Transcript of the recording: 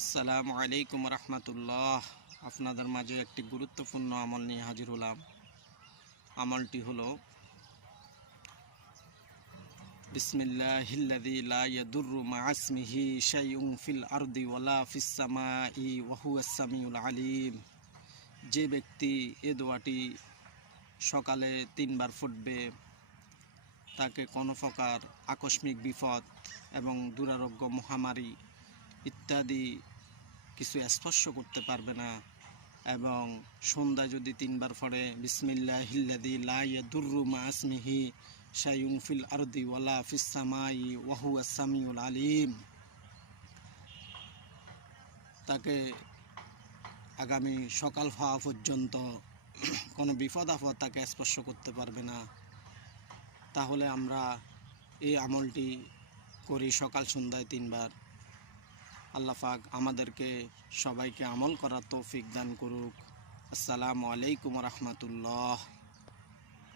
আসসালামু আলাইকুম রহমতুল্লাহ। আপনাদের মাঝে একটি গুরুত্বপূর্ণ আমল নিয়ে হাজির হলাম। আমলটি হলো বিসমিল্লাহিল্লাযী লা ইয়াদুররু মা ইসমিহি শাইউন ফিল আরদি ওয়ালা ফিস সামাই ওয়া হুয়াস সামিউল আলিম। যে ব্যক্তি এ দোয়াটি সকালে 3 বার ফুটবে তাকে কোনো প্রকার আকস্মিক বিপদ এবং দুরারোগ্য মহামারী ইত্যাদি কিছু স্পর্শ করতে পারবে না। এবং সন্ধ্যায় যদি 3 বার পড়ে বিসমিল্লাহিল্লাযী লা ইয়াদুররু মা ইসমিহি শাইউন ফিল আরদি ওয়ালা ফিস সামাই ওয়া হুয়াস সামিউল আলিম, তাকে আগামী সকাল হওয়া পর্যন্ত কোনো বিপদ আপদ তাকে স্পর্শ করতে পারবে না। তাহলে আমরা এই আমলটি করি সকাল সন্ধ্যায় 3 বার। আল্লাহ পাক আমাদেরকে সবাইকে আমল করার তৌফিক দান করুক। আসসালামু আলাইকুম রহমতুল্লাহ।